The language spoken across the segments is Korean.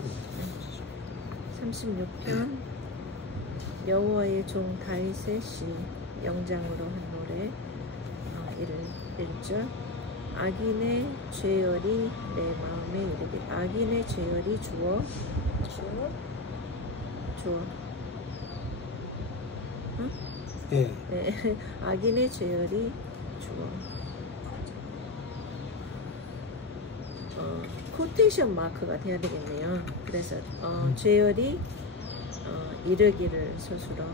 색깔이 36편 여호와의 종 다윗의 영장으로 한 노래 1절 악인의 죄열이 내 마음에 이르게 악인의 죄열이 주어 응? 예. 네. 악인의 죄열이 주어 코테이션 마크가 돼야 되겠네요. 그래서 죄열이 이르기를 스스로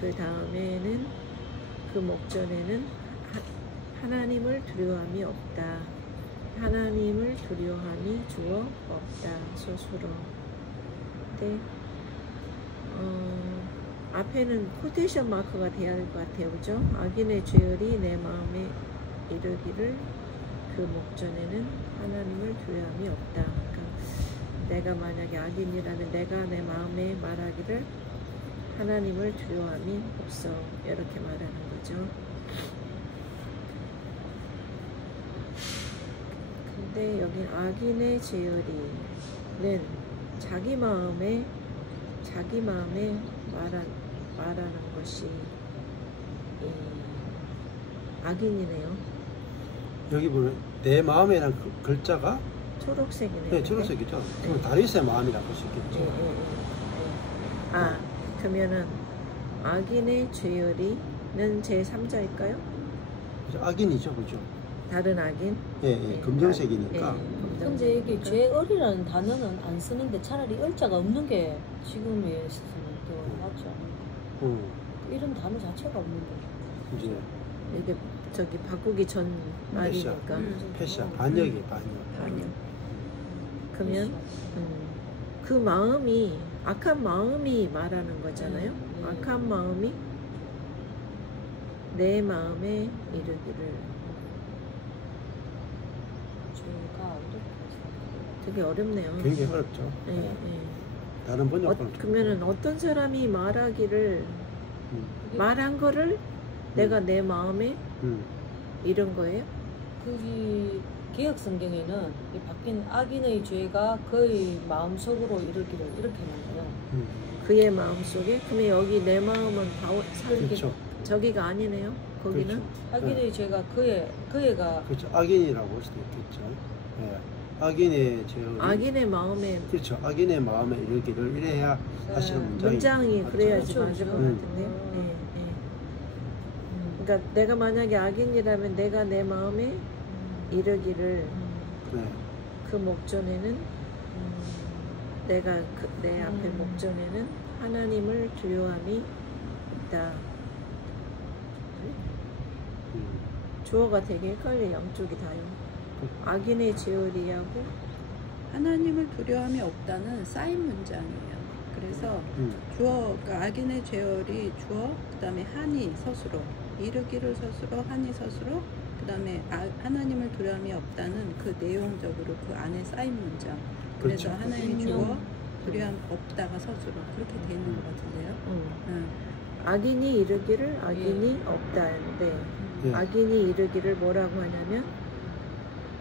그 다음에는 그 목전에는 하나님을 두려움이 없다. 하나님을 두려움이 주어 없다. 스스로. 네. 앞에는 코테이션 마크가 돼야 될 것 같아요. 그죠? 악인의 죄열이 내 마음에 이르기를 그 목전에는 하나님을 두려움이 없다. 그러니까 내가 만약에 악인이라면 내가 내 마음에 말하기를 하나님을 두려움이 없어. 이렇게 말하는 거죠. 근데 여기 악인의 죄열이는 자기 마음에 말하는 것이 악인이네요. 여기 보면 내 마음이라는 글자가 초록색이네요. 네, 초록색이죠. 네. 그럼 다윗의 마음이라고 볼 수 있겠죠. 그러면은 악인의 죄열이는 제3자일까요? 악인이죠, 그죠? 다른 악인? 예, 검정색이니까. 근데 이게 죄얼이라는 단어는 안 쓰는데 차라리 을자가 없는 게 지금의 시스템은 더 맞지 않을까? 이런 단어 자체가 없는데. 이제 이게 저기 바꾸기 전 말이니까. 패션, 반역이 반역. 그러면 그 마음이 악한 마음이 말하는 거잖아요. 악한 마음이 내 마음에 이르기를. 되게 어렵네요. 굉장히 어렵죠. 네. 다른 번역은 그러면은 어떤 사람이 말하기를 말한 거를 내가 내 마음에 이런 거예요? 거기 개혁 성경에는 이 바뀐 악인의 죄가 그의 마음속으로 이르기를 이렇게 말해요. 그의 마음속에? 그러면 여기 내 마음은 그렇죠. 저기가 아니네요. 거기는 그렇죠. 악인의 죄가 그의가 그렇죠. 악인이라고 할 수도 있겠죠. 예. 악인의 죄. 악인의 마음에 그렇죠. 악인의 마음에 이르기를 이래야 하시는 문장이 그래야지 그렇죠. 맞을 것 같은데요. 그러니까 내가 만약에 악인이라면 내가 내 마음에 이르기를 그 목전에는 내가 내 앞에 목전에는 하나님을 두려움이 있다. 주어가 되게 헷갈려. 양쪽이 다요. 악인의 죄열이하고 하나님을 두려움이 없다는 쌓인 문장이에요. 그래서 주어가 악인의 죄열이 주어, 그 다음에 한이 서술어, 이르기를 서술어, 한이 서술어, 그 다음에 하나님을 두려움이 없다는 그 내용적으로 그 안에 쌓인 문장. 그래서 그렇죠. 하나님이 주어, 두려움 없다가 서술어. 그렇게 돼 있는 것 같은데요. 악인이 이르기를 악인이 없다 하는데 악인이 이르기를 뭐라고 하냐면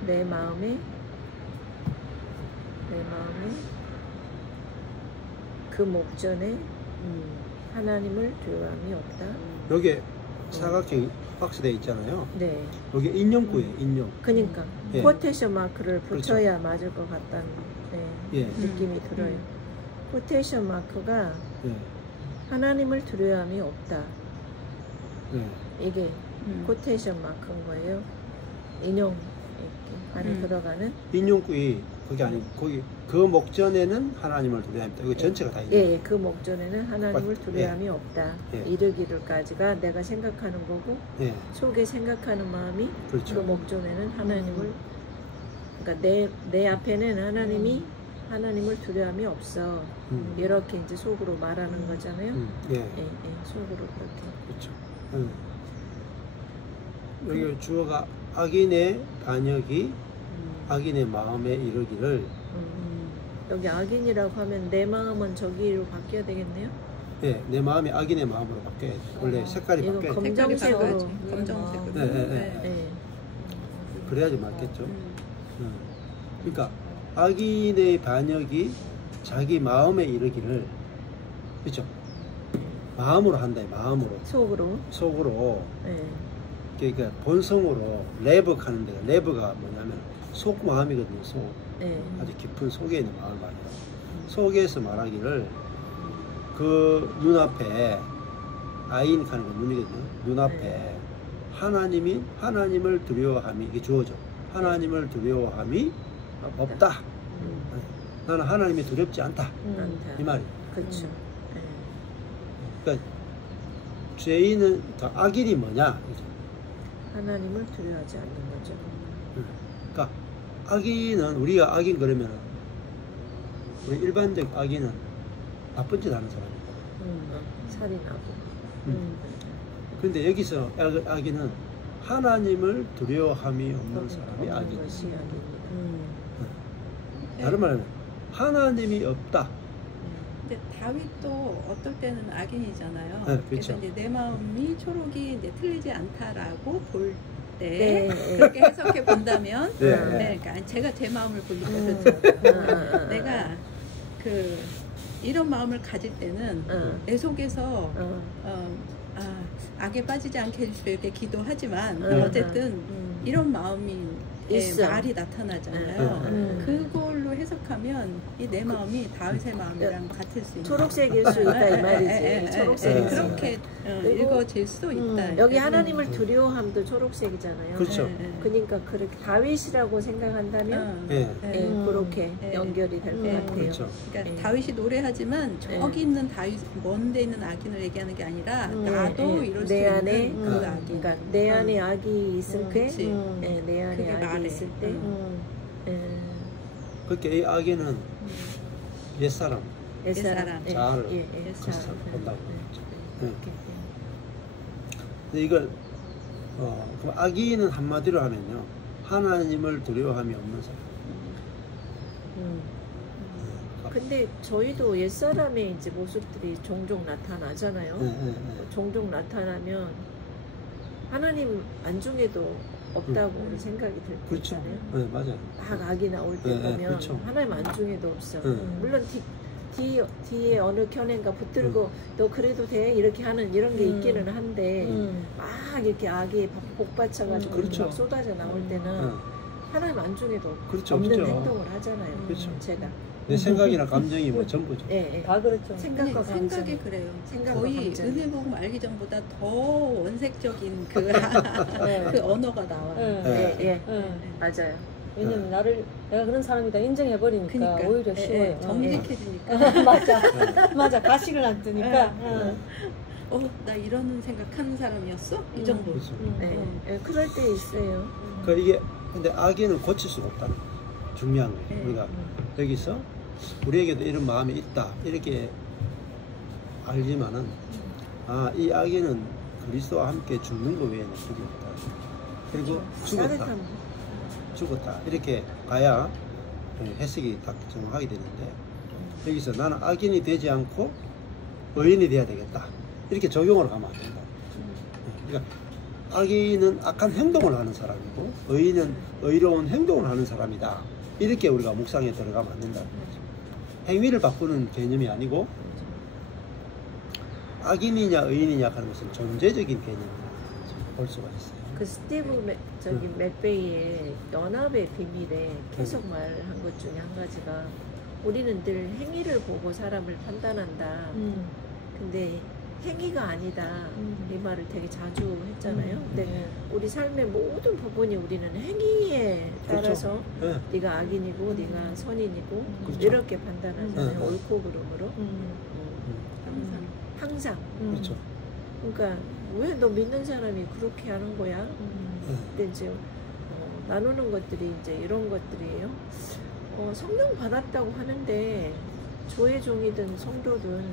내 마음에 그 목전에 하나님을 두려움이 없다. 여기 사각형이 박스되어 있잖아요. 네. 여기 인용구예요. 인용. 그러니까 코테이션 마크를 붙여야 그렇죠. 맞을 것 같다는 예. 느낌이 들어요. 코테이션 마크가 예. 하나님을 두려움이 없다. 예. 이게 코테이션 마크인 거예요. 인용 안에 들어가는 인용구이 거기 아니고 거기 그 목전에는 하나님을 두려움이 이거 전체가 다 있네요. 그 목전에는 하나님을 두려움이 없다. 이르기를까지가 내가 생각하는 거고 속에 생각하는 마음이 그렇죠. 그 목전에는 하나님을 그러니까 내 앞에는 하나님을 두려움이 없어. 이렇게 이제 속으로 말하는 거잖아요. 속으로 그렇게. 그렇죠. 여기 주어가 악인의 반역이 악인의 마음에 이르기를. 여기 악인이라고 하면 내 마음은 저기로 바뀌어야 되겠네요? 네, 내 마음이 악인의 마음으로 바뀌어야지. 원래 색깔이 이거 바뀌어야지. 검정색으로. 검정색으로. 그래야지 맞겠죠. 그러니까 악인의 반역이 자기 마음에 이르기를, 그렇죠? 마음으로 한다. 마음으로. 속으로. 네. 그러니까 본성으로 레버하는 데가, 레버가 뭐냐면 속 마음이거든요. 속. 네. 아주 깊은 속에 있는 마음을 말이에요. 속에서 말하기를 그 눈앞에 아인 하는 건 눈이거든요. 눈앞에 네. 하나님을 두려워함이, 이게 주어져. 하나님을 두려워함이 없다. 나는 하나님이 두렵지 않다. 이 말이에요. 그렇죠. 그러니까 죄인은, 악인이 뭐냐? 하나님을 두려워하지 않는 거죠. 그러니까 악인은, 우리가 악인 그러면 우리 일반적 악인은 나쁜 짓 하는 사람이고, 살인하고. 그런데 여기서 악인은 하나님을 두려워함이 없는 사람이 악인이에요. 다른 말은 하나님이 없다. 근데 다윗도 어떨 때는 악인이잖아요. 네, 그래서 그렇죠. 이제 내 마음이 초록이 이제 틀리지 않다라고 볼 때 네. 그렇게 해석해 본다면, 네. 네, 그러니까 제가 제 마음을 보니까 그렇죠. 내가 그 이런 마음을 가질 때는 내 속에서 악에 빠지지 않게 해주시려 이렇게 기도하지만 어쨌든 이런 마음이 말이 나타나잖아요. 그걸로 해석하면 이 내 마음이 다윗의 마음이랑 같을 수 있는, 초록색일 수 있다 이 말이지. 초록색일 수 그렇게 읽어질 수 있다. 여기 하나님을 두려워함도 초록색이잖아요. 그렇죠. 그러니까 그렇게 다윗이라고 생각한다면 그렇게 연결이 될 것 같아요. 그렇죠. 그러니까 다윗이 노래하지만 저기 있는 다윗, 먼데 있는 악인을 얘기하는 게 아니라 나도 이럴 수 내 안에 있는 그 악인. 그러니까 내 안에 악이 있을 때, 그치. 내 안에 그게 악이 말해. 있을 때, 그렇게 이 악인은 옛사람, 옛사람. 자아를 옛사람 본다고 그렇죠. 그렇죠. 근데 이걸 그럼 악인은 한마디로 하면요, 하나님을 두려워함이 없는 사람. 근데 저희도 옛사람의 이제 모습들이 종종 나타나잖아요. 종종 나타나면 하나님 안중에도 없다고 우리 생각이 들 때 그렇죠. 있잖아요. 네, 맞아요. 막 악이 나올 때 보면 그렇죠. 하나님 안중에도 없어. 물론 뒤에 어느 견해가 붙들고 너 그래도 돼 이렇게 하는 이런 게 있기는 한데 막 이렇게 악이 복받쳐가지고 그렇죠. 막 쏟아져 나올 때는 하나님 안중에도 그렇죠. 없는 없죠. 행동을 하잖아요. 그렇죠. 제가 내 생각이나 감정이 뭐 전부죠. 다 그렇죠. 생각과 생각이 감정이 그래요. 생각과 거의 감정이. 은혜복음 알기 전보다 더 원색적인 그 언어가 나와요. 맞아요. 왜냐면 내가 그런 사람이다 인정해버리니까 그러니까, 오히려 쉬워요. 정직해지니까. 맞아. 가식을 안 뜨니까. 나 이런 생각하는 사람이었어? 이 정도. 그렇죠. 그럴 때 있어요. 이게 근데 악인은 고칠 수가 없다는 거예요. 중요한 거예요. 우리가 여기서 우리에게도 이런 마음이 있다 이렇게 알지만은 이 악인은 그리스도와 함께 죽는 것 외에는 길이 없다. 그리고 죽었다 이렇게 가야 해석이 딱 정확하게 되는데, 여기서 나는 악인이 되지 않고 의인이 돼야 되겠다 이렇게 적용을 하면 안 된다. 그러니까 악인은 악한 행동을 하는 사람이고 의인은 의로운 행동을 하는 사람이다 이렇게 우리가 묵상에 들어가면 안 된다는 거죠. 행위를 바꾸는 개념이 아니고 악인이냐 의인이냐 하는 것은 존재적인 개념이라고 볼 수가 있어요. 그 스티브 맥베이의 연합의 비밀에 계속 말한 것 중에 한 가지가 우리는 늘 행위를 보고 사람을 판단한다. 근데 행위가 아니다. 이 말을 되게 자주 했잖아요. 근데 우리 삶의 모든 부분이 우리는 행위에 따라서 그렇죠. 네가 악인이고 네가 선인이고 그렇죠. 이렇게 판단하잖아요. 옳고 그름으로. 항상. 그렇죠. 그러니까 왜 너 믿는 사람이 그렇게 하는 거야? 근데 이제 나누는 것들이 이제 이런 것들이에요. 성령 받았다고 하는데 조의 종이든 성도든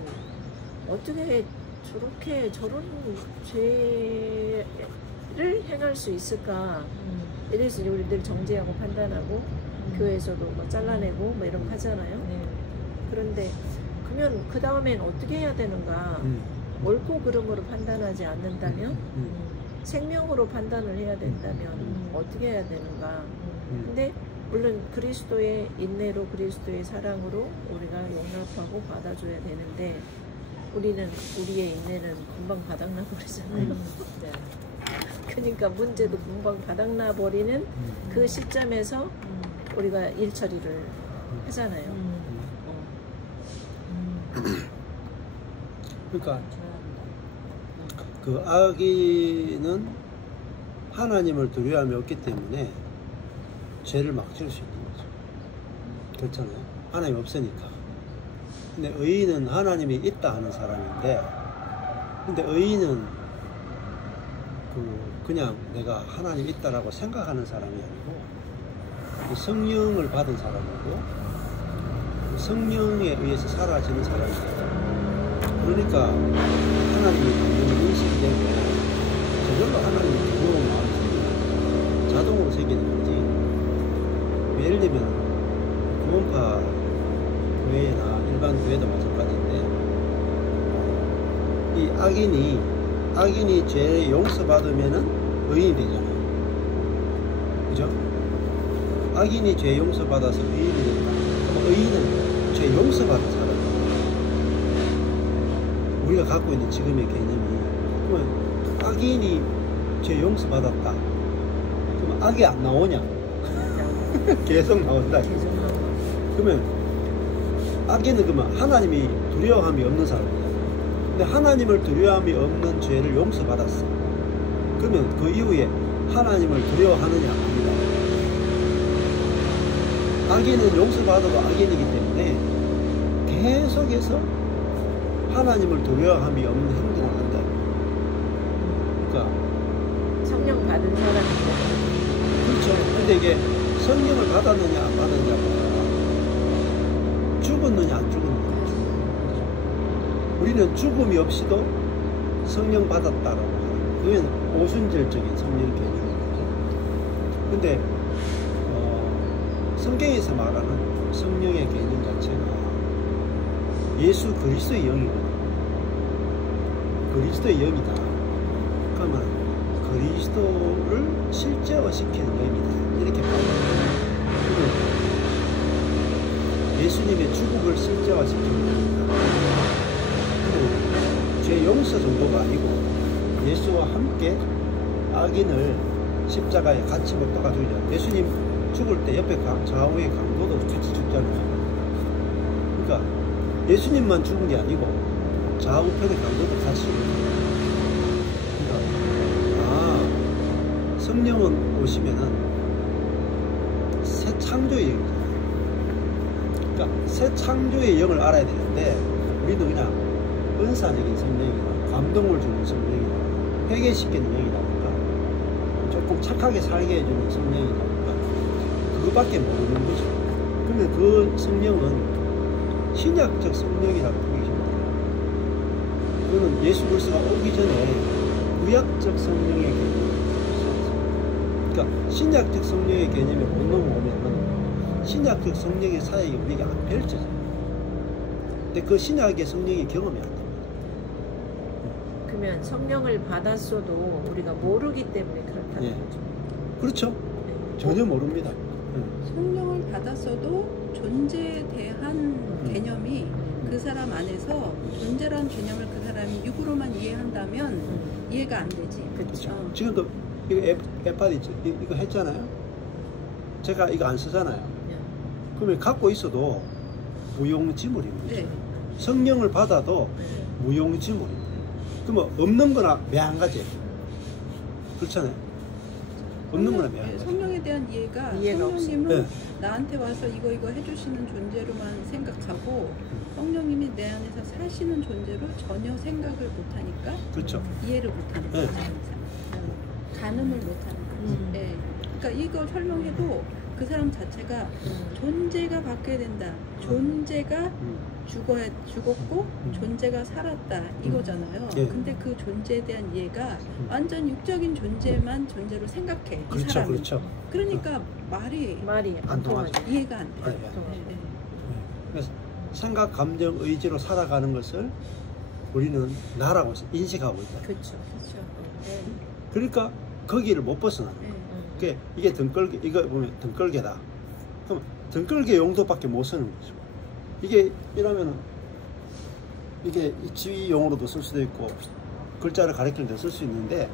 어떻게 저런 죄를 행할 수 있을까? 이래서 우리들 정죄하고 판단하고 교회에서도 뭐 잘라내고 뭐 이런 거 하잖아요. 그런데 그러면 그 다음엔 어떻게 해야 되는가? 옳고 그름으로 판단하지 않는다면 생명으로 판단을 해야 된다면 어떻게 해야 되는가? 근데 물론 그리스도의 인내로 그리스도의 사랑으로 우리가 용납하고 받아줘야 되는데 우리는 우리의 인내는 금방 바닥나 버리잖아요. 네. 그러니까 문제도 금방 바닥나 버리는 그 시점에서 우리가 일 처리를 하잖아요. 그러니까 그 악인은 하나님을 두려움이 없기 때문에 죄를 막 지을 수 있는 거죠. 그렇잖아요. 하나님이 없으니까. 근데 의인은 하나님이 있다 하는 사람인데, 근데 의인은 그냥 내가 하나님이 있다라고 생각하는 사람이 아니고 성령을 받은 사람이고 성령에 의해서 사라지는 사람이에요. 그러니까 하나님이 당연히 인식이 되고 저절로 하나님이 두려운 마음이 자동으로 생기는 거지. 예를 들면 구원파 교회나 일반 교회도 마찬가지인데 이 악인이 죄 용서받으면은 의인이 되잖아요. 그죠? 악인이 죄 용서받아서 의인이 된다. 그럼 의인은 죄 용서받은 사람이에요. 우리가 갖고 있는 지금의 개념이. 그러면 악인이 죄 용서받았다. 그러면 악이 안 나오냐? 계속 나온다. 그러면 악인은 그러면 하나님이 두려움이 없는 사람이에요. 근데 하나님을 두려움이 없는 죄를 용서받았어. 그러면 그 이후에 하나님을 두려워하느냐? 아니다. 악인은 용서받아도 악인이기 때문에 계속해서 하나님을 두려워함이 없는 행동을 한다. 그러니까 성령 받은 사람이고. 그렇죠. 근데 이게 성령을 받았느냐 안 받았느냐보다 죽었느냐 안 죽었느냐. 우리는 죽음이 없이도 성령 받았다라고 하는, 그건 오순절적인 성령 개념이거든요. 근데 성경에서 말하는 성령의 개념 자체가 예수 그리스도의 영이거든요. 그리스도의 영이다. 그러면 그리스도를 실제화시키는 영이다. 이렇게 봐요. 예수님의 죽음을 실제화시키는 영이다. 죄 용서 정도가 아니고 예수와 함께 악인을 십자가에 같이 못 박아 죽이죠. 예수님 죽을 때 옆에 좌우의 강도도 같이 죽잖아요. 그러니까 예수님만 죽은 게 아니고 좌우편의 강도도 같이 죽어요. 그러니까 성령은 오시면은 새 창조의 영이잖아요. 그러니까 새 창조의 영을 알아야 되는데 우리는 그냥 은사적인 성령이나 감동을 주는 성령이나 회개시키는 영이라든가 조금 착하게 살게 해주는 성령이라든가 그거밖에 모르는 거죠. 그러면 그 성령은 신약적 성령이라고 보기 힘들어요. 그거는 예수 그리스도가 오기 전에 구약적 성령의 개념이 있었어요. 그러니까 신약적 성령의 개념에 못 넘어오면 신약적 성령의 사역이 우리에게 안 펼쳐져요. 근데 그 신약의 성령이 경험이 안 돼요. 그러면 성령을 받았어도 우리가 모르기 때문에 그렇다는 예. 거죠. 그렇죠. 네. 전혀 모릅니다. 성령을 받았어도 존재에 대한 개념이 그 사람 안에서 존재란 개념을 그 사람이 육으로만 이해한다면 이해가 안 되지. 그렇죠. 지금도 이거 에파디 이거 했잖아요. 제가 이거 안 쓰잖아요. 그러면 갖고 있어도 무용지물인 거죠. 네. 성령을 받아도 무용지물입니다. 그러면 없는 거나 매한가지. 그렇잖아요. 없는 거나 매한가지. 성령에 대한 이해가 성령님은 네. 나한테 와서 이거 해주시는 존재로만 생각하고 성령님이 내 안에서 사시는 존재로 전혀 생각을 못하니까 그렇죠. 이해를 못하는 네. 거죠. 가늠을 못하는 거죠. 네. 그러니까 이거 설명해도 그 사람 자체가 존재가 바뀌어야 된다. 존재가 죽었고 존재가 살았다 이거잖아요. 예. 근데 그 존재에 대한 이해가 완전 육적인 존재만 존재로 생각해. 이 그렇죠. 사람이. 그렇죠. 그러니까 말이 안 통하죠. 이해가 안 돼. 네, 네. 그래서 생각, 감정, 의지로 살아가는 것을 우리는 나라고 인식하고 있다. 그렇죠. 그렇죠. 네. 그러니까 거기를 못 벗어나는 거예요. 이게 등걸개, 이거 보면 등걸개다. 그럼 등끌기 용도밖에 못 쓰는 거죠. 이게 이러면은 이게 지휘용으로도 쓸 수도 있고 글자를 가리킬 때 쓸 수 있는데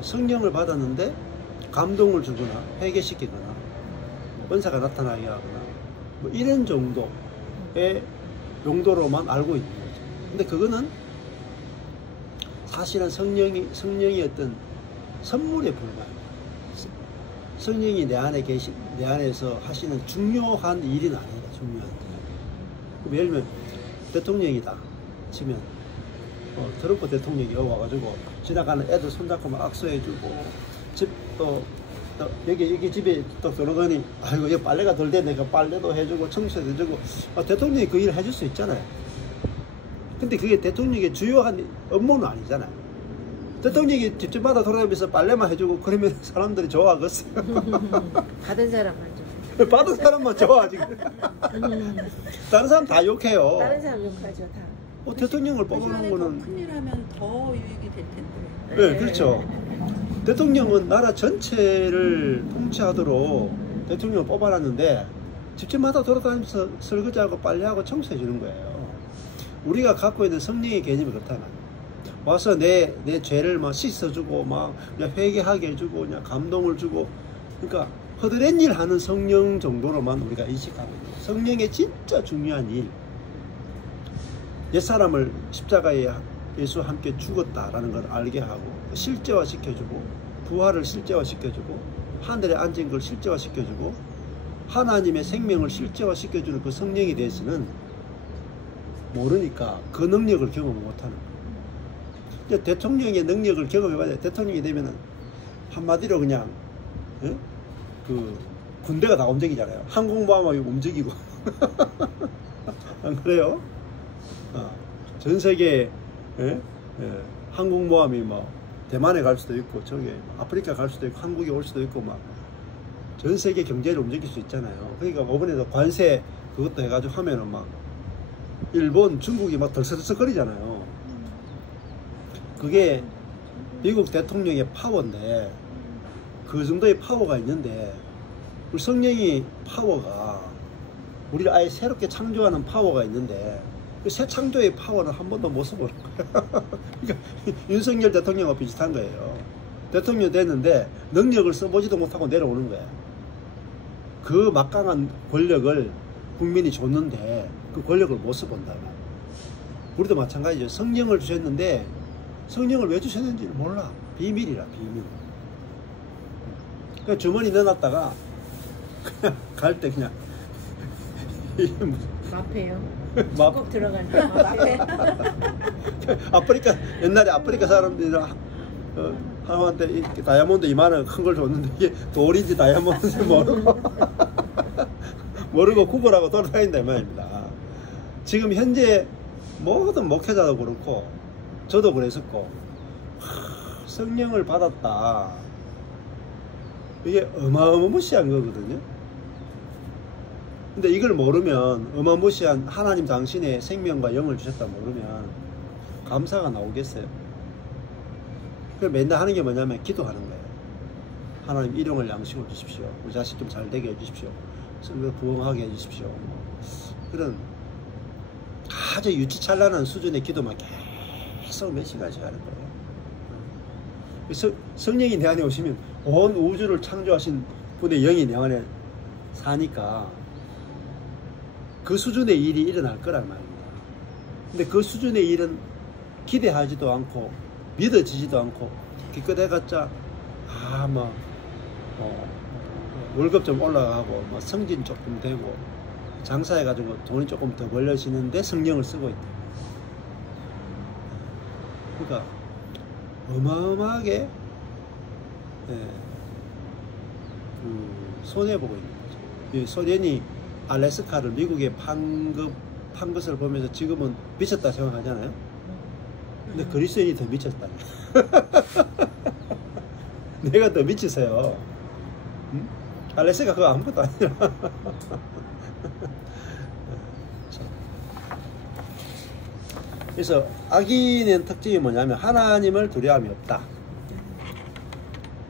성령을 받았는데 감동을 주거나 회개시키거나 은사가 나타나게 하거나 뭐 이런 정도의 용도로만 알고 있는 거죠. 근데 그거는 사실은 성령이 어떤 선물에 불과해요. 성령이 내 안에서 하시는 중요한 일은 아니다. 중요한 일. 예를 들면 대통령이다 치면 트럼프 대통령이 와가지고 지나가는 애들 손잡고 막 악수해주고 집도 여기 집에 또 들어가니 아이고 여기 빨래가 덜 돼 내가 빨래도 해주고 청소도 해주고 대통령이 그 일을 해줄 수 있잖아요. 근데 그게 대통령의 주요한 업무는 아니잖아요. 대통령이 집집마다 돌아다니면서 빨래만 해주고 그러면 사람들이 좋아하겠어요. 받은 사람만 좀. 받은 사람만 좋아하지. 다른 사람 다 욕해요. 다른 사람 욕하죠 다. 대통령을 뽑아놓은 거는 큰일 하면 더 유익이 될 텐데. 네, 그렇죠. 대통령은 나라 전체를 통치하도록 대통령을 뽑아놨는데 집집마다 돌아다니면서 설거지하고 빨래하고 청소해 주는 거예요. 우리가 갖고 있는 성령의 개념이 그렇다면 와서 내 죄를 막 씻어주고 막 회개하게 해주고 그냥 감동을 주고 그러니까 허드렛 일 하는 성령 정도로만 우리가 인식하고 있는 성령의 진짜 중요한 일 옛사람을 십자가에 예수와 함께 죽었다라는 걸 알게 하고 실제화 시켜주고 부활을 실제화 시켜주고 하늘에 앉은 걸 실제화 시켜주고 하나님의 생명을 실제화 시켜주는 그 성령에 대해서는 모르니까 그 능력을 경험 못하는 거예요. 대통령의 능력을 경험해봐야 돼. 대통령이 되면은 한마디로 그냥 그 군대가 다 움직이잖아요. 항공모함이 움직이고 안 그래요? 전 세계 항공모함이 뭐 대만에 갈 수도 있고 저기 아프리카 갈 수도 있고 한국에 올 수도 있고 막 전 세계 경제를 움직일 수 있잖아요. 그러니까 이번에도 관세 그것도 해가지고 하면은 막 일본, 중국이 막 덜썩덜썩거리잖아요. 그게 미국 대통령의 파워인데 그 정도의 파워가 있는데 우리 성령이 파워가 우리를 아예 새롭게 창조하는 파워가 있는데 그 새 창조의 파워는 한 번도 못 써보는 거예요. 그러니까 윤석열 대통령과 비슷한 거예요. 대통령 됐는데 능력을 써보지도 못하고 내려오는 거예요. 그 막강한 권력을 국민이 줬는데 그 권력을 못 써본다면 우리도 마찬가지죠. 성령을 주셨는데 성령을 왜 주셨는지를 몰라. 비밀이라 비밀. 그냥 주머니 넣어놨다가 그냥 갈 때 그냥 마페요. 꼭 들어갈 때 마페. 아프리카 옛날에 아프리카 사람들이랑 한한테 다이아몬드 이만한 큰 걸 줬는데 이게 돌인지 다이아몬드인지 모르고 구걸하고 돌아다닌다 이 말입니다. 지금 현재 모든 목회자도 그렇고 저도 그랬었고 성령을 받았다. 이게 어마어마무시한 거거든요. 근데 이걸 모르면 어마무시한 하나님 당신의 생명과 영을 주셨다 모르면 감사가 나오겠어요? 그래서 맨날 하는 게 뭐냐면 기도하는 거예요. 하나님 일용할 양식을 주십시오. 우리 자식 좀 잘 되게 해주십시오. 부흥하게 해주십시오. 그런 아주 유치찬란한 수준의 기도만 계속 몇 시간씩 하는 거예요. 성령이 내 안에 오시면 온 우주를 창조하신 분의 영이 내 안에 사니까 그 수준의 일이 일어날 거란 말입니다. 근데 그 수준의 일은 기대하지도 않고 믿어지지도 않고 기껏 해봤자 월급 좀 올라가고 뭐 성진 조금 되고 장사해가지고 돈이 조금 더 벌려지는데 성령을 쓰고 있다. 그러니까 어마어마하게 손해보고 있는 거죠. 이 소련이 알래스카를 미국에 판 것을 보면서 지금은 미쳤다 생각하잖아요. 근데 그리스인이 더 미쳤다. 내가 더 미치세요. 응? 알래스카 그거 아무것도 아니라. 그래서 악인의 특징이 뭐냐면 하나님을 두려움이 없다.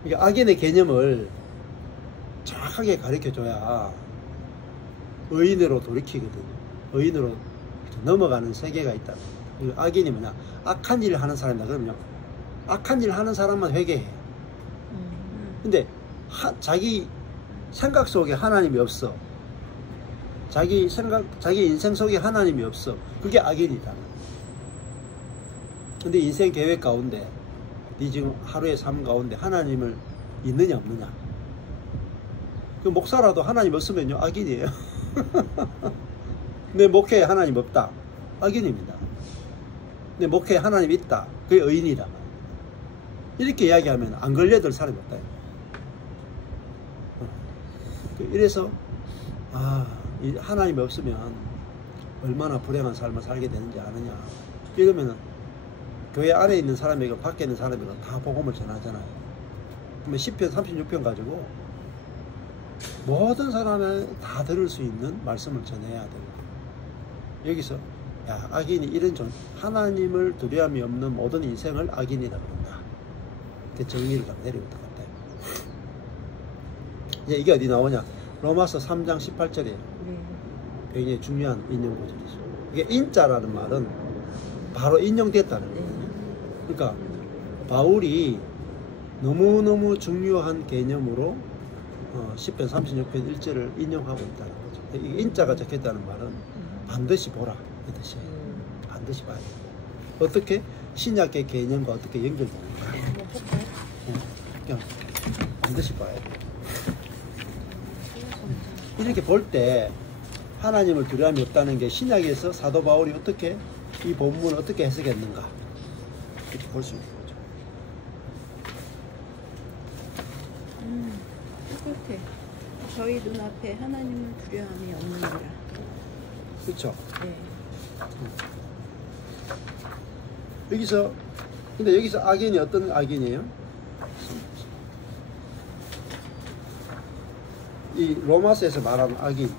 그러니까 악인의 개념을 정확하게 정확하게 가르쳐줘야 의인으로 돌이키거든요. 의인으로 넘어가는 세계가 있다. 악인이 뭐냐? 악한 일을 하는 사람이다. 그러면요, 악한 일을 하는 사람만 회개해. 근데 자기 생각 속에 하나님이 없어. 자기 인생 속에 하나님이 없어. 그게 악인이다. 근데 인생 계획 가운데, 네 지금 하루의 삶 가운데 하나님을 있느냐 없느냐? 그 목사라도 하나님 없으면요, 악인이에요. 내 목회에 하나님 없다, 악인입니다. 내 목회에 하나님 있다, 그게 의인이다. 이렇게 이야기하면 안 걸려들 사람이 없다. 이래서 하나님이 없으면 얼마나 불행한 삶을 살게 되는지 아느냐. 이러면은 교회 안에 있는 사람에게 밖에 있는 사람에게 다 복음을 전하잖아요. 그러면 10편 36편 가지고 모든 사람에 다 들을 수 있는 말씀을 전해야 돼요. 여기서 야, 악인이 이런 하나님을 두려움이 없는 모든 인생을 악인이라 그런다. 그 정리를 다 내려올 것 같아요. 이제 이게 어디 나오냐? 로마서 3장 18절에 굉장히 중요한 인용 구절이죠. 이게 인자라는 말은 바로 인용됐다는 거예요. 그러니까 바울이 너무너무 중요한 개념으로 10편 36편 1절을 인용하고 있다는 거죠. 이 인자가 적혔다는 말은 반드시 보라, 그 뜻이에요. 반드시 봐야 돼요. 어떻게? 신약의 개념과 어떻게 연결되는가. 그냥 반드시 봐야 돼요. 이렇게 볼 때 하나님을 두려움이 없다는 게 신약에서 사도 바울이 어떻게 이 본문을 어떻게 해석했는가, 이렇게 볼 수 있는 거죠. 똑같아. 저희 눈앞에 하나님을 두려움이 없느니라. 그렇죠. 네. 근데 여기서 악인이 어떤 악인이에요? 이 로마서에서 말하는 악인.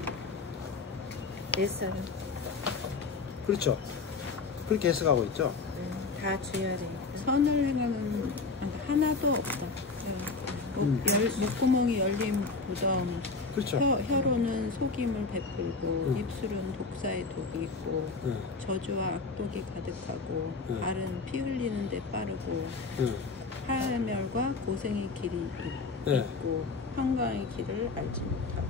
옛사람. 그렇죠. 그렇게 해석하고 있죠. 다 주여야 돼. 선을 행하는 하나도 없다. 목구멍이 열린 무덤. 그렇죠. 혀로는 속임을 베풀고 입술은 독사의 독이 있고 저주와 악독이 가득하고 발은 피 흘리는 데 빠르고 하멸과 고생의 길이 있고 평강의 길을 알지 못하고.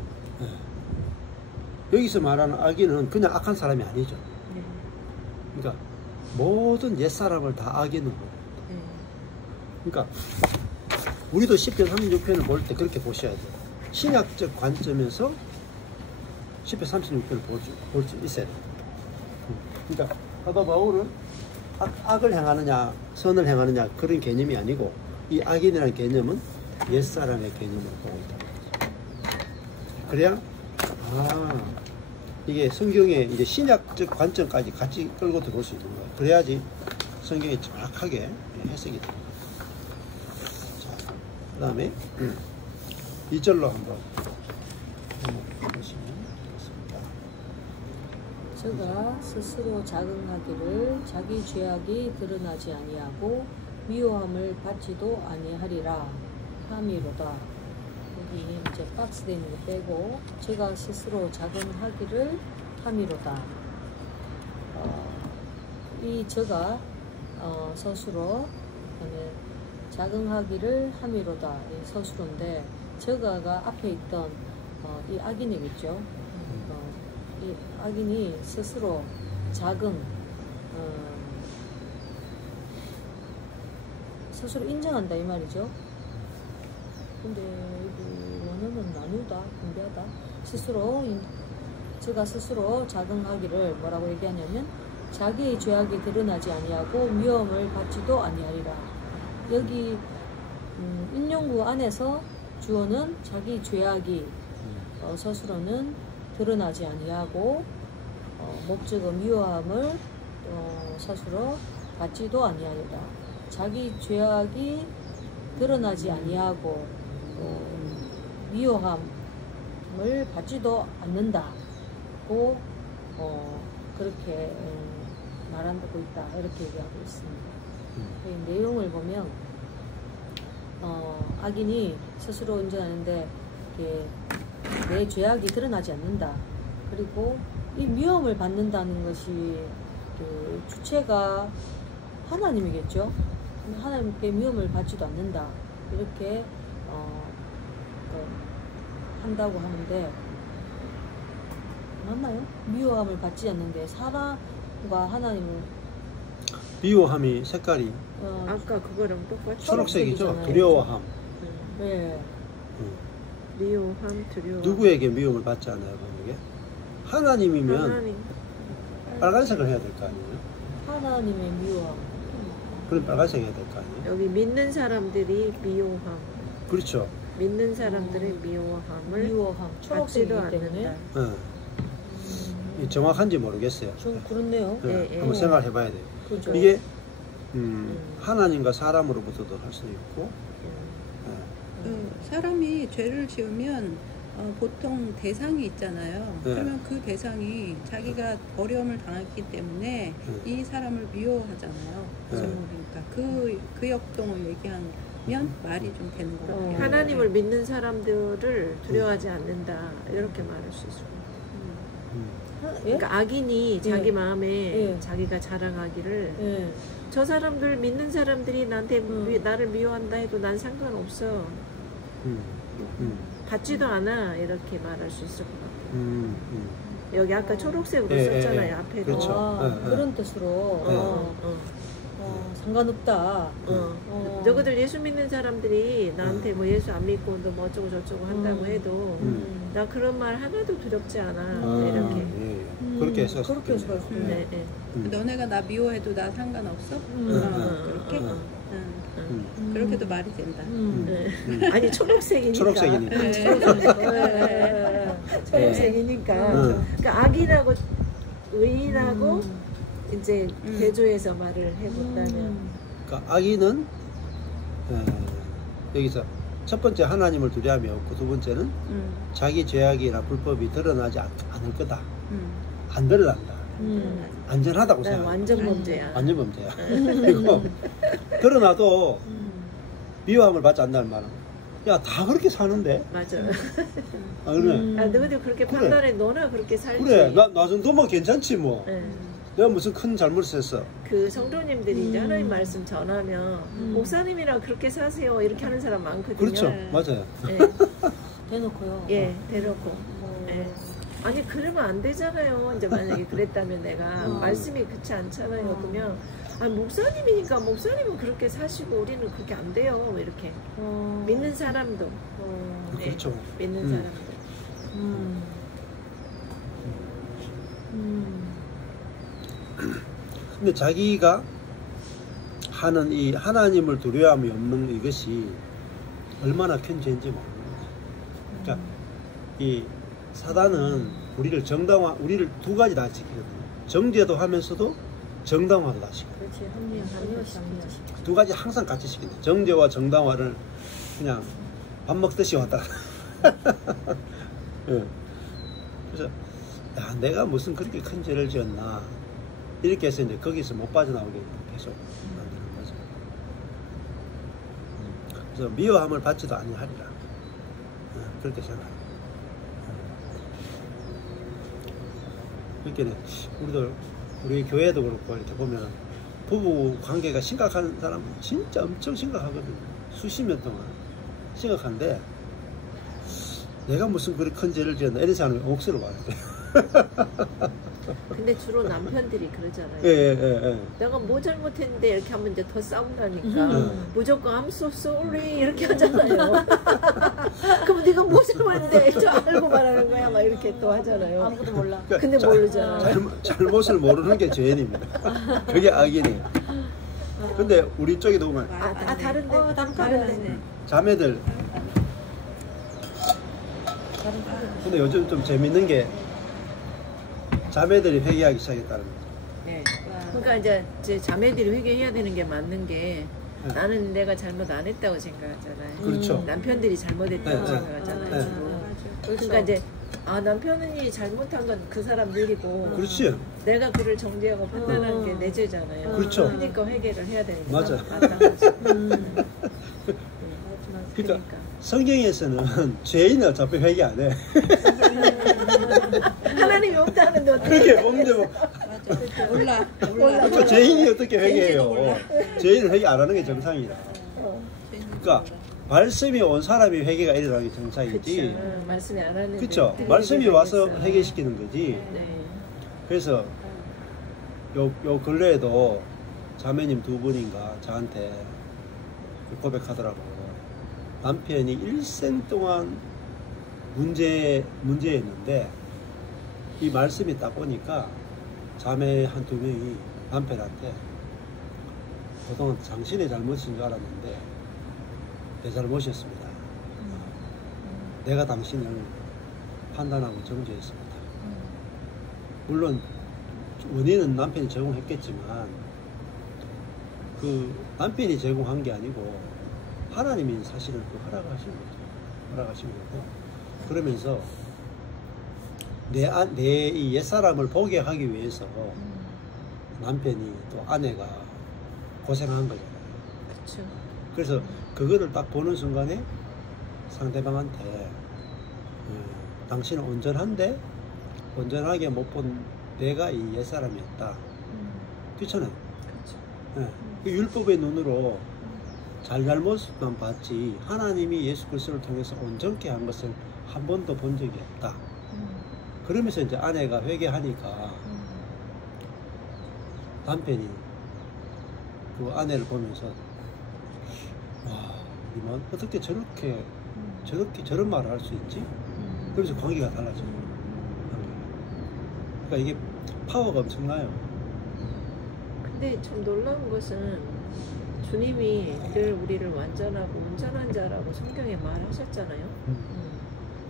여기서 말하는 악인은 그냥 악한 사람이 아니죠. 그러니까 모든 옛사람을 다 악인으로. 그러니까 우리도 10편 36편을 볼 때 그렇게 보셔야 돼요. 신약적 관점에서 10편 36편을 볼 수 있어야 돼요. 그러니까 사도 바울은 악을 행하느냐 선을 행하느냐 그런 개념이 아니고 이 악인이라는 개념은 옛사람의 개념을 보고 있다. 그래야 이게 성경에 이제 신약적 관점까지 같이 끌고 들어올 수 있는 거예요. 그래야지 성경이 정확하게 해석이 됩니다. 그 다음에 2절로 한번 보시면 되겠습니다. 저가 스스로 자긍하기를 자기 죄악이 드러나지 아니하고 미워함을 받지도 아니하리라 함이로다. 여기 이제 박스 되어 있는 거 빼고 제가 스스로 자긍하기를 함이로다. 이 저가 서술어 자긍하기를 함이로다. 이 서술어인데 저가가 앞에 있던 이 악인이겠죠. 이 악인이 스스로 스스로 인정한다 이 말이죠. 근데 여기 원어는 나누다, 분배하다. 제가 스스로 자긍하기를 뭐라고 얘기하냐면 자기의 죄악이 드러나지 아니하고 미움을 받지도 아니하리라. 여기 인용구 안에서 주어는 자기 죄악이 서술어는 드러나지 아니하고 목적은 미워함을 서술어 받지도 아니하리라. 자기 죄악이 드러나지 아니하고 미워함을 받지도 않는다고 그렇게 말한다고 있다 이렇게 얘기하고 있습니다. 이 내용을 보면 악인이 스스로 인정하는데 이렇게 내 죄악이 드러나지 않는다. 그리고 이 미움을 받는다는 것이 그 주체가 하나님이겠죠. 하나님께 미움을 받지도 않는다. 이렇게 한다고 하는데 맞나요? 미워함을 받지 않는데 사람과 하나님은 미워함이 색깔이 아까 그거랑 똑같이 초록색이죠. 초록색이잖아요. 두려워함. 네. 미워함, 두려움. 누구에게 미움을 받지 않아요, 만약에? 하나님이면 하나님. 빨간색을 해야 될 거 아니에요? 하나님의 미워함. 그럼 빨간색 해야 될 거 아니에요? 여기 믿는 사람들이 미워함. 그렇죠. 믿는 사람들의 미워함을 미워함. 초록색이기 받지도 때문에. 않는다. 이 정확한지 모르겠어요. 좀 그렇네요. 네, 예, 예. 한번 생각해 봐야 돼요. 그죠. 이게 하나님과 사람으로부터도 할 수 있고 사람이 죄를 지으면 보통 대상이 있잖아요. 네. 그러면 그 대상이 자기가 어려움을 당했기 때문에 이 사람을 미워하잖아요. 네. 그러니까 그 역동을 얘기하면 말이 좀 되는 것 같아요. 하나님을 믿는 사람들을 두려워하지 않는다. 이렇게 말할 수 있을 거예요. 예? 그러니까 악인이 자기 마음에 예. 자기가 자랑하기를 예. 저 사람들 믿는 사람들이 나한테 나를 미워한다 해도 난 상관없어. 받지도 않아. 이렇게 말할 수 있을 것 같아요. 여기 아까 초록색으로 예, 썼잖아요. 예, 예. 앞에도. 그렇죠. 네, 그런 뜻으로 상관없다. 너희들 예수 믿는 사람들이 나한테 뭐 예수 안 믿고 너 뭐 어쩌고 저쩌고 한다고 해도 나 그런 말 하나도 두렵지 않아. 이렇게. 예. 그렇게 해서 그렇게 해서 네, 네. 너네가 나 미워해도 나 상관없어? 그렇게? 그렇게도 말이 된다. 네. 아니 초록색이니까. 초록색이니까. 초록색이니까. 그러니까 악인하고 의인하고 이제 대조해서 말을 해본다면. 그러니까 악인은 여기서 첫 번째 하나님을 두려움이 없고 두 번째는 자기 죄악이나 불법이 드러나지 않을 거다. 안 드러난다. 안전하다고 난 생각해. 완전 범죄야. 완전 범죄야. 그리고 드러나도 미워함을 받지 않는다는 말은 야 다 그렇게 사는데. 맞아. 그래. 너희들 그렇게 그래. 판단해. 너나 그렇게 살지. 그래. 나 정도면 괜찮지 뭐. 네. 내가 무슨 큰 잘못을 했어. 그 성도님들이 이제 하나님 말씀 전하면 목사님이랑 그렇게 사세요 이렇게 하는 사람 많거든요. 그렇죠. 맞아요. 네. 대놓고요. 예, 대놓고. 예. 아니 그러면 안 되잖아요. 이제 만약에 그랬다면 내가 말씀이 그렇지 않잖아요. 그러면 목사님이니까 목사님은 그렇게 사시고 우리는 그렇게 안 돼요. 이렇게 믿는 사람도. 네. 그렇죠. 믿는 사람도. 근데 자기가 하는 이 하나님을 두려움이 없는 이것이 얼마나 큰 죄인지 모르는 거죠. 그러니까 이 사단은 우리를 두 가지 다 지키거든요. 정죄도 하면서도 정당화도 다 시켜요. 그렇지. 합리화시키죠. 두 가지 항상 같이 시킨다. 정죄와 정당화를 그냥 밥 먹듯이 왔다 갔다. 예. 그래서 야 내가 무슨 그렇게 큰 죄를 지었나 이렇게 해서 이제 거기서 못 빠져나오게 계속 만드는 거죠. 그래서 미워함을 받지도 아니하리라. 그렇게 생각합니다. 그러니까 우리 교회도 그렇고 이렇게 보면 부부 관계가 심각한 사람은 진짜 엄청 심각하거든요. 수십 년 동안 심각한데 내가 무슨 그리 큰 죄를 지었나 이런 사람이 억수로 많아요. 근데 주로 남편들이 그러잖아요. 예. 내가 뭐 잘못했는데 이렇게 하면 이제 더 싸운다니까. 무조건 I'm so sorry 이렇게 하잖아요. 그럼 네가 뭐 잘못했는데 저 알고 말하는 거야 막 이렇게 또 하잖아요. 아무것도 몰라. 근데 모르잖아. 잘못을 모르는 게 죄인입니다. 그게 악이네요. 근데 우리 쪽에도 보면 다른데. 다른데. 자매들 근데 요즘 좀 재밌는 게 자매들이 회개하기 시작했다는 거죠. 네. 그러니까 이제 제 자매들이 회개해야 되는 게 맞는 게 나는 내가 잘못 안 했다고 생각하잖아요. 그렇죠. 남편들이 잘못했다고 네, 생각하잖아요. 네. 주로. 그러니까 이제 남편이 잘못한 건 그 사람 일이고 그렇지. 내가 그를 정죄하고 판단하는 게 내 죄잖아요. 그렇죠. 그러니까 회개를 해야 되는 맞아. 마땅하죠. 그러니까 성경에서는 죄인은 어차피 회개 안 해. 하나님이 없다는데 어떻게 그렇게 없는데 뭐. 맞아. 몰라. 그러니까 죄인이 어떻게 회개해요? 죄인은 회개 안 하는 게 정상이라. 그러니까 말씀이 온 사람이 회개가 일어나는 게 정상이지. 그쵸. 말씀이 안 하는데. 그렇죠. 말씀이 와서 회개시키는 거지. 네. 그래서 요 근래에도 자매님 두 분인가 저한테 고백하더라고. 남편이 일생 동안 문제였는데 이 말씀이 딱 오니까 자매 한두 명이 남편한테 그동안 당신의 잘못인 줄 알았는데 내 잘못이었습니다. 내가 당신을 판단하고 정죄했습니다. 물론 원인은 남편이 제공했겠지만 그 남편이 제공한 게 아니고 하나님이 사실은 그 허락하신 거죠. 허락하신 거고 그러면서 내 이 옛사람을 보게 하기 위해서 남편이 또 아내가 고생한 거잖아요. 그렇죠. 그래서 그거를 딱 보는 순간에 상대방한테 당신은 온전한데 온전하게 못 본 내가 이 옛사람이었다. 그렇잖아요. 그렇죠. 네. 그 율법의 눈으로 잘못만 봤지 하나님이 예수 그리스도를 통해서 온전케 한 것을 한 번도 본 적이 없다. 그러면서 이제 아내가 회개하니까 남편이 그 아내를 보면서 와, 이만 어떻게 저런 말을 할 수 있지? 그래서 관계가 달라져요. 그러니까 이게 파워가 엄청나요. 근데 참 놀라운 것은 주님이 늘 우리를 완전하고 온전한 자라고 성경에 말하셨잖아요.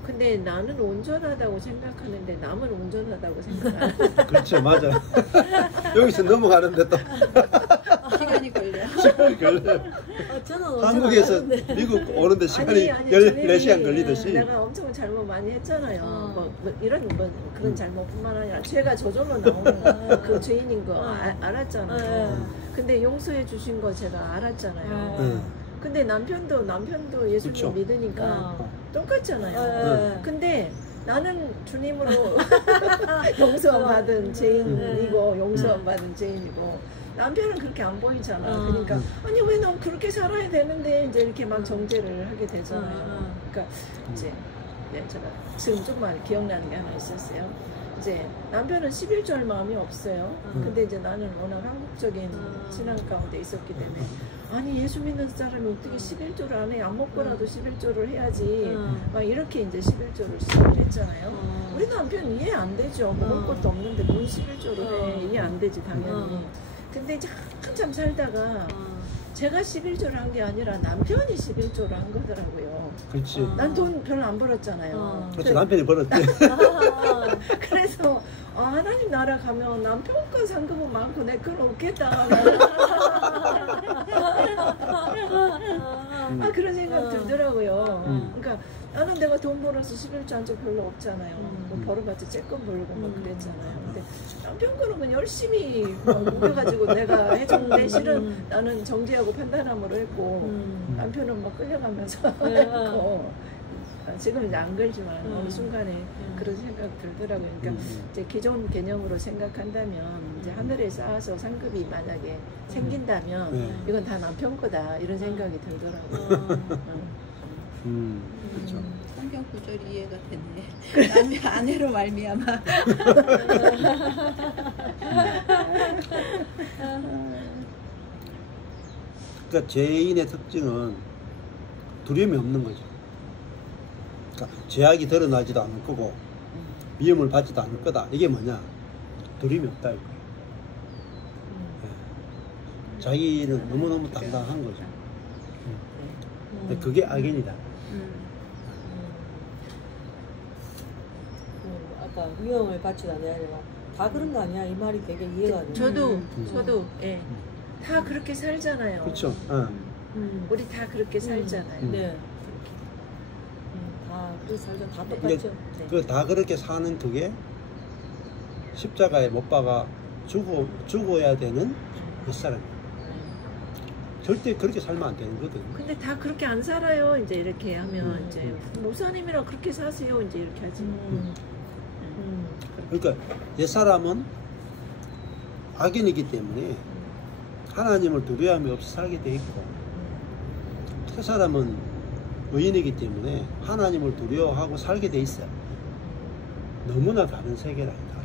근데 나는 온전하다고 생각하는데 남은 온전하다고 생각 안 해요. 그렇죠, 맞아. 여기서 넘어가는데 또 시간이 걸려. 시간이 걸려요. 저는 한국에서 미국 오는데 시간이 14시간 걸리듯이. 내가 엄청 잘못 많이 했잖아요. 뭐 이런 그런 잘못뿐만 아니라 죄가 저절로 나오는 그 죄인인 거 알았잖아요. 근데 용서해 주신 거 제가 알았잖아요. 근데 남편도 예수님 그쵸. 믿으니까 똑같잖아요. 근데 나는 주님으로 용서받은 죄인이고 용서받은 죄인이고 남편은 그렇게 안 보이잖아. 그러니까 아니 왜 넌 그렇게 살아야 되는데 이제 이렇게 막 정죄를 하게 되잖아요. 그러니까 이제 제가 지금 조금만 기억나는 게 하나 있었어요. 이제 남편은 11조할 마음이 없어요. 근데 이제 나는 워낙 한국적인 신앙 가운데 있었기 때문에 아니 예수 믿는 사람이 어떻게 11조를 안 해? 안 먹고라도 11조를 해야지. 막 이렇게 이제 11조를 시작을 했잖아요. 우리 남편 이해 안 되죠. 먹을 것도 없는데 뭔 11조를 해? 이해 안 되지 당연히. 근데 이제 한참 살다가 제가 11조를 한 게 아니라 남편이 11조를 한 거더라고요. 그렇지. 난 돈 별로 안 벌었잖아요. 그렇지, 남편이 벌었지. 그래서 하나님 나라 가면 남편 건 상급은 많고 내 건 없겠다. 그런 생각 들더라고요. 그러니까 나는 내가 돈 벌어서 11조 한 적 별로 없잖아요. 뭐 벌어봤자 쬐끔 벌고 막 그랬잖아요. 근데 남편 거는 그냥 열심히 우겨가지고 내가 해줬는데 실은 나는 정죄하고 판단함으로 했고 남편은 막 끌려가면서 했고 지금 이제 안 그러지만 어느 순간에 그런 생각 들더라고요. 그러니까 이제 기존 개념으로 생각한다면 이제 하늘에 쌓아서 상급이 만약에 생긴다면 이건 다 남편 거다 이런 생각이 들더라고요. 그렇죠. 성경 구절이 이해가 됐네. 남의 아내로 말미암아. 그러니까 죄인의 특징은 두려움이 없는 거죠. 그러니까 죄악이 드러나지도 않을 거고 미움을 받지도 않을 거다. 이게 뭐냐? 두려움이 없다 이거예요. 자기는 너무너무 당당한 거죠. 근데 그게 악인이다. 아까 위험을 받지도 않아야 되나 다 그런 거 아니야? 이 말이 되게 이해가 안 돼. 저도 예. 다 그렇게 살잖아요. 그렇죠. 우리 다 그렇게 살잖아요. 네. 다 그렇게 살죠. 다 똑같죠. 그 다 그렇게 사는 그게 십자가에 못 박아 죽어야 되는 그 사람이에요. 절대 그렇게 살면 안 되는 거든. 근데 다 그렇게 안 살아요. 이제 이렇게 하면 이제 음. 목사님이랑 그렇게 사세요. 이제 이렇게 하지. 그러니까 옛사람은 악인이기 때문에 하나님을 두려움이 없이 살게 돼 있고, 새사람은 의인이기 때문에 하나님을 두려워하고 살게 돼 있어요. 너무나 다른 세계라니까.